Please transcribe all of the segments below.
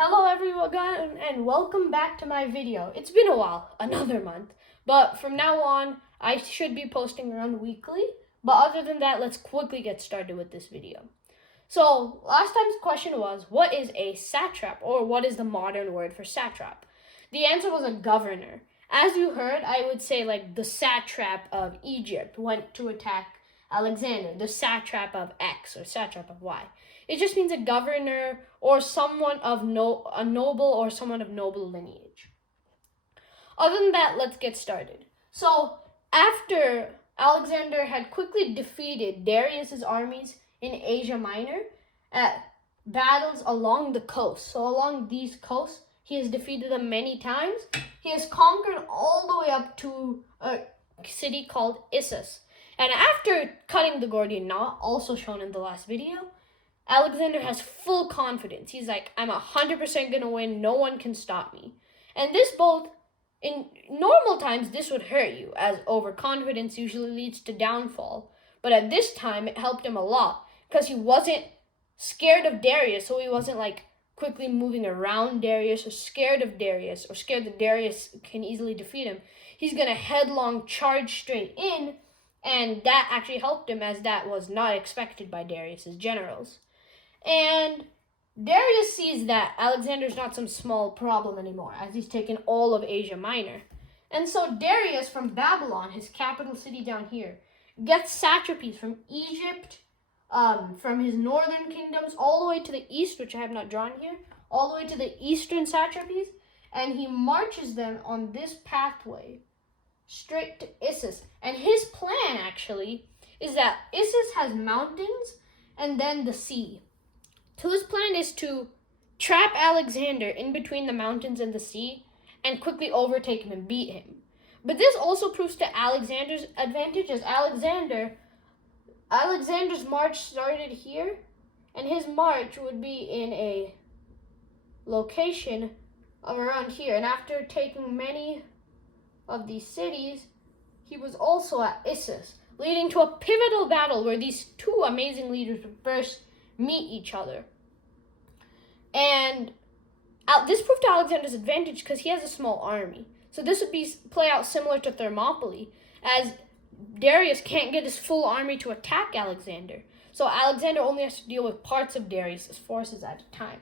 Hello everyone and welcome back to my video. It's been a while, another month, but from now on I should be posting around weekly. But other than that, let's quickly get started with this video. So last time's question was, what is a satrap, or what is the modern word for satrap? The answer was a governor. As you heard, I would say like the satrap of Egypt went to attack Alexander, the satrap of X or satrap of Y. It just means a governor or someone of a noble or someone of noble lineage. Other than that, let's get started. So after Alexander had quickly defeated Darius's armies in Asia Minor at battles along the coast, so along these coasts, he has defeated them many times. He has conquered all the way up to a city called Issus. And after cutting the Gordian knot, also shown in the last video, Alexander has full confidence. He's like, I'm 100% going to win. No one can stop me. And this both, in normal times, this would hurt you, as overconfidence usually leads to downfall. But at this time, it helped him a lot, because he wasn't scared of Darius, so he wasn't like quickly moving around Darius or scared of Darius or scared that Darius can easily defeat him. He's going to headlong charge straight in, and that actually helped him, as that was not expected by Darius's generals. And Darius sees that Alexander's not some small problem anymore, as he's taken all of Asia Minor. And so Darius from Babylon, his capital city down here, gets satrapies from Egypt, from his northern kingdoms, all the way to the east, which I have not drawn here, all the way to the eastern satrapies, and he marches them on this pathway straight to Issus. And his plan, actually, is that Issus has mountains and then the sea. So his plan is to trap Alexander in between the mountains and the sea and quickly overtake him and beat him. But this also proves to Alexander's advantage, as Alexander's march started here, and his march would be in a location of around here. And after taking many of these cities, he was also at Issus, leading to a pivotal battle where these two amazing leaders would first meet each other. And this proved to Alexander's advantage because he has a small army. So this would play out similar to Thermopylae, as Darius can't get his full army to attack Alexander. So Alexander only has to deal with parts of Darius's forces at a time.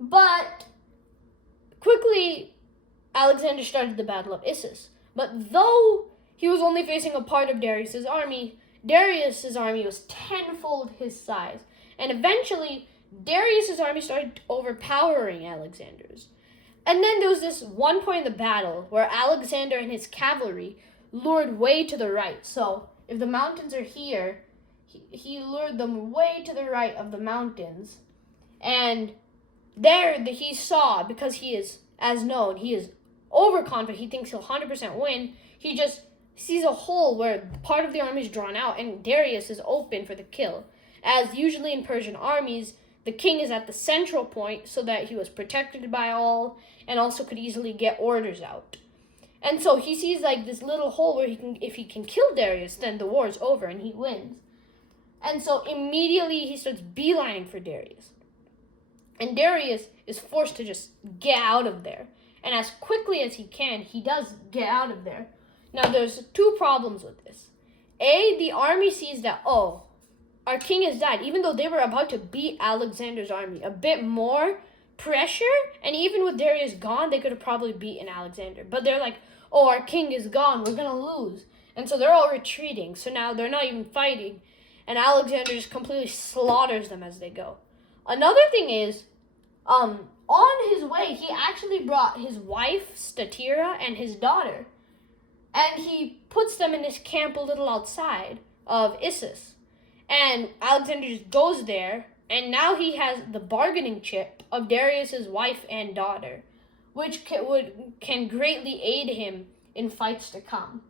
But quickly, Alexander started the Battle of Issus. But though he was only facing a part of Darius's army was tenfold his size. And eventually, Darius's army started overpowering Alexander's. And then there was this one point in the battle where Alexander and his cavalry lured way to the right. So if the mountains are here, he lured them way to the right of the mountains. And there he saw, because he is, as known, he is overconfident, he thinks he'll 100% win, he just sees a hole where part of the army is drawn out and Darius is open for the kill. As usually in Persian armies, the king is at the central point so that he was protected by all and also could easily get orders out. And so he sees like this little hole where if he can kill Darius, then the war is over and he wins. And so immediately he starts beelining for Darius. And Darius is forced to just get out of there. And as quickly as he can, he does get out of there. Now there's two problems with this. A, the army sees that, oh, our king has died, even though they were about to beat Alexander's army. A bit more pressure, and even with Darius gone, they could have probably beaten Alexander. But they're like, oh, our king is gone, we're going to lose. And so they're all retreating, so now they're not even fighting. And Alexander just completely slaughters them as they go. Another thing is, on his way, he actually brought his wife, Statira, and his daughter. And he puts them in his camp a little outside of Issus. And Alexander just goes there, and now he has the bargaining chip of Darius's wife and daughter, which can greatly aid him in fights to come.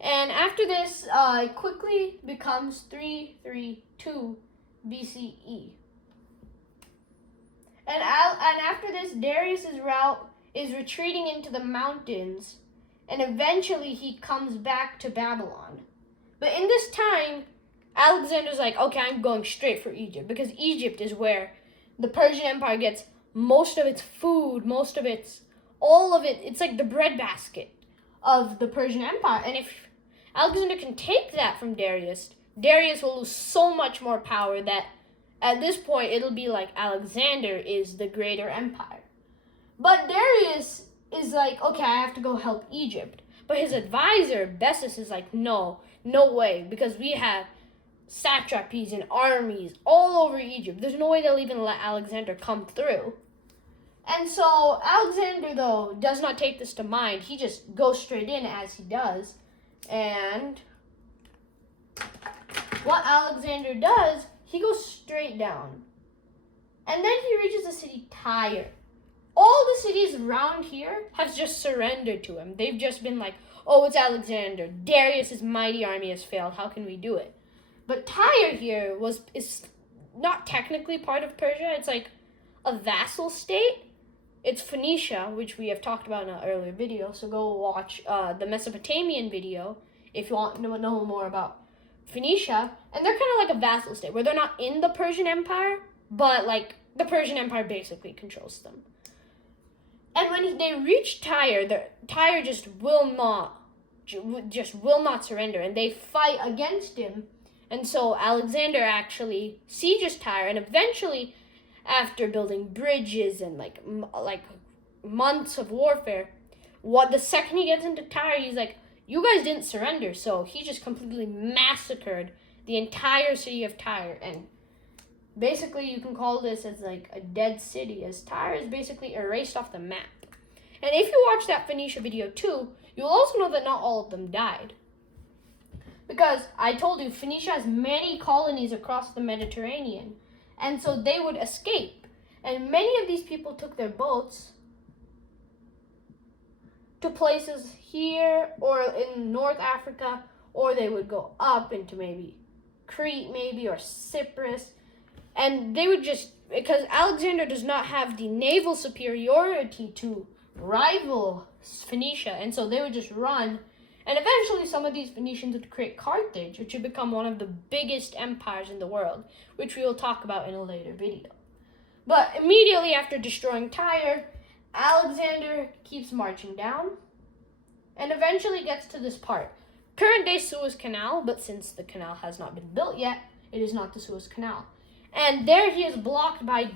And after this, it quickly becomes 332 BCE. And after this, Darius's route is retreating into the mountains, and eventually he comes back to Babylon. But in this time, Alexander's like, okay, I'm going straight for Egypt, because Egypt is where the Persian Empire gets most of its food, all of it. It's like the breadbasket of the Persian Empire. And if Alexander can take that from Darius, Darius will lose so much more power that at this point it'll be like Alexander is the greater empire. But Darius is like, okay, I have to go help Egypt. But his advisor, Bessus, is like, no way, because we have satrapies and armies all over Egypt. There's no way they'll even let Alexander come through. And so Alexander, though, does not take this to mind. He just goes straight in as he does. And what Alexander does, he goes straight down. And then he reaches the city Tyre. All the cities around here have just surrendered to him. They've just been like, oh, it's Alexander. Darius's mighty army has failed. How can we do it? But Tyre here is not technically part of Persia. It's like a vassal state. It's Phoenicia, which we have talked about in an earlier video. So go watch the Mesopotamian video if you want to know more about Phoenicia. And they're kind of like a vassal state where they're not in the Persian Empire, but like the Persian Empire basically controls them. And when they reach Tyre, Tyre just will not surrender, and they fight against him. And so Alexander actually sieges Tyre, and eventually, after building bridges and like months of warfare, the second he gets into Tyre, he's like, you guys didn't surrender, so he just completely massacred the entire city of Tyre. And basically, you can call this as like a dead city, as Tyre is basically erased off the map. And if you watch that Phoenicia video too, you'll also know that not all of them died. Because I told you, Phoenicia has many colonies across the Mediterranean. And so they would escape. And many of these people took their boats to places here or in North Africa, or they would go up into maybe Crete or Cyprus. And they would just, because Alexander does not have the naval superiority to rival Phoenicia, and so they would just run. And eventually some of these Phoenicians would create Carthage, which would become one of the biggest empires in the world, which we will talk about in a later video. But immediately after destroying Tyre, Alexander keeps marching down and eventually gets to this part. Current day Suez Canal, but since the canal has not been built yet, it is not the Suez Canal. And there he is blocked by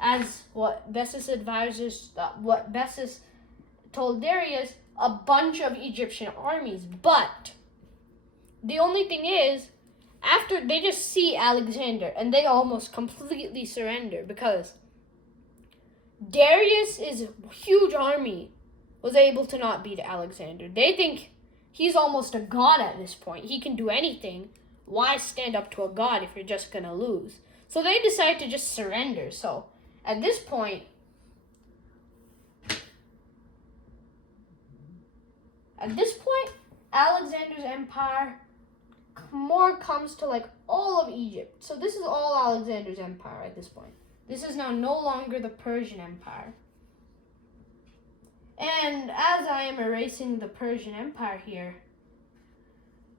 as what Bessus advisors, what Bessus told Darius, a bunch of Egyptian armies. But the only thing is, after they just see Alexander and they almost completely surrender, because Darius's huge army was able to not beat Alexander. They think he's almost a god at this point. He can do anything. Why stand up to a god if you're just gonna lose? So they decide to just surrender. So at this point, Alexander's empire more comes to like all of Egypt. So this is all Alexander's empire at this point. This is now no longer the Persian Empire. And as I am erasing the Persian Empire here,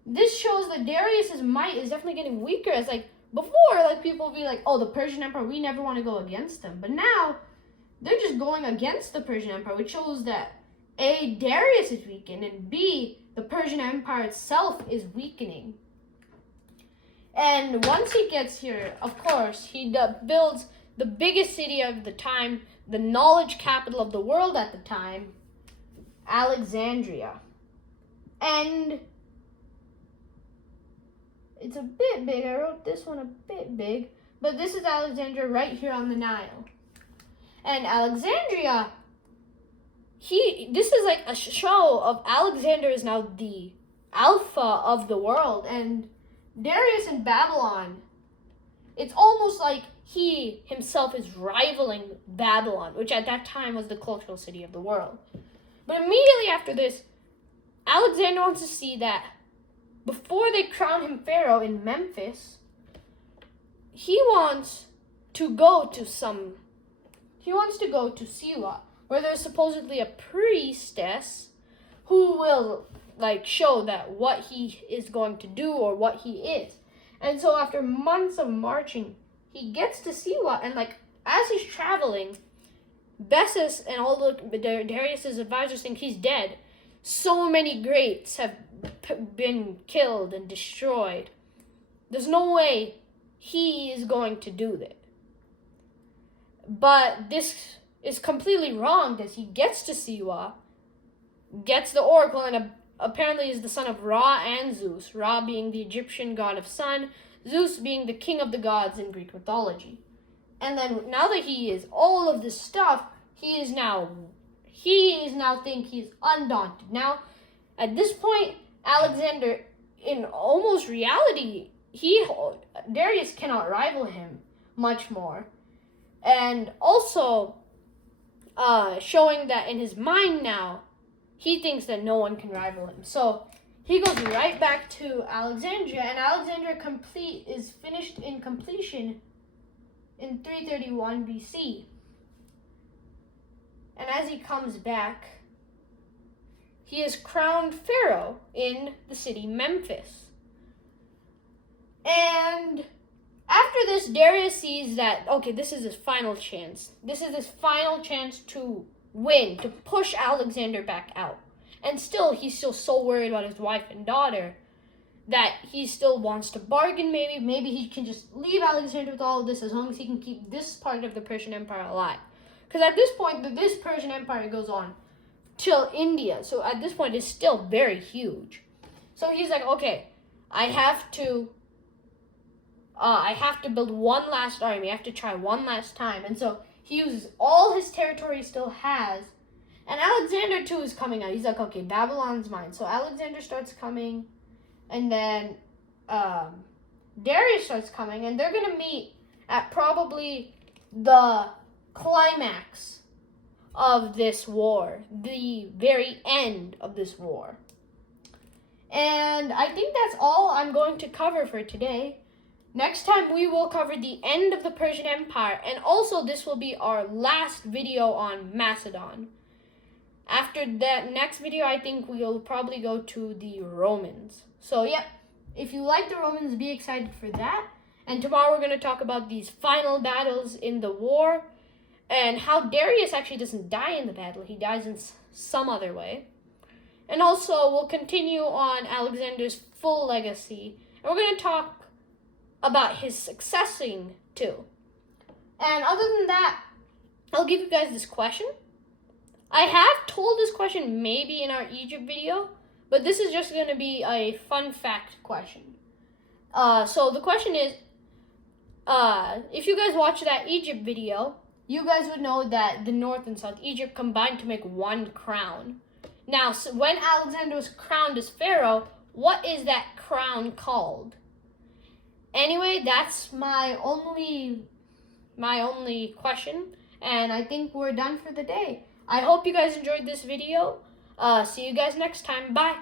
this shows that Darius's might is definitely getting weaker. As like before, like people would be like, oh, the Persian Empire, we never want to go against them. But now they're just going against the Persian Empire, which shows that A, Darius is weakened, and B, the Persian Empire itself is weakening. And once he gets here, of course, he builds the biggest city of the time, the knowledge capital of the world at the time, Alexandria. And it's a bit big. I wrote this one a bit big. But this is Alexandria right here on the Nile. And Alexandria, this is like a show of Alexander is now the alpha of the world. And Darius in Babylon, it's almost like he himself is rivaling Babylon, which at that time was the cultural city of the world. But immediately after this, Alexander wants to see that before they crown him pharaoh in Memphis, he wants to go to Siwa, where there's supposedly a priestess who will like show that what he is going to do or what he is. And so after months of marching, he gets to Siwa, and like as he's traveling, Bessus and all the Darius's advisors think he's dead. So many greats have been killed and destroyed. There's no way he is going to do that. But this is completely wrong, because he gets to Siwa, gets the oracle, and apparently is the son of Ra and Zeus. Ra being the Egyptian god of sun, Zeus being the king of the gods in Greek mythology. And then now that he is all of this stuff, he is now think he's undaunted. Now, at this point, Alexander, in almost reality, Darius cannot rival him much more. And also, showing that in his mind now, he thinks that no one can rival him. So he goes right back to Alexandria, and Alexandria is finished in completion in 331 BC. And as he comes back, he is crowned pharaoh in the city Memphis. And after this, Darius sees that, okay, this is his final chance. This is his final chance to win, to push Alexander back out. And still, he's still so worried about his wife and daughter that he still wants to bargain. Maybe he can just leave Alexander with all of this, as long as he can keep this part of the Persian Empire alive. Because at this point, this Persian Empire goes on till India. So at this point, it's still very huge. So he's like, okay, I have to build one last army. I have to try one last time. And so he uses all his territory he still has. And Alexander, too, is coming out. He's like, okay, Babylon's mine. So Alexander starts coming. And then Darius starts coming. And they're going to meet at probably the climax of this war. The very end of this war. And I think that's all I'm going to cover for today. Next time we will cover the end of the Persian Empire, and also this will be our last video on Macedon. After that next video, I think we'll probably go to the Romans. So yeah, if you like the Romans, be excited for that. And tomorrow we're going to talk about these final battles in the war, and how Darius actually doesn't die in the battle. He dies in some other way. And also we'll continue on Alexander's full legacy, and we're going to talk about his successing too. And other than that, I'll give you guys this question. I have told this question maybe in our Egypt video, but this is just going to be a fun fact question. So the question is, if you guys watch that Egypt video, you guys would know that the North and South Egypt combined to make one crown. Now, so when Alexander was crowned as pharaoh, what is that crown called? Anyway, that's my only question, and I think we're done for the day. I hope you guys enjoyed this video. See you guys next time. Bye.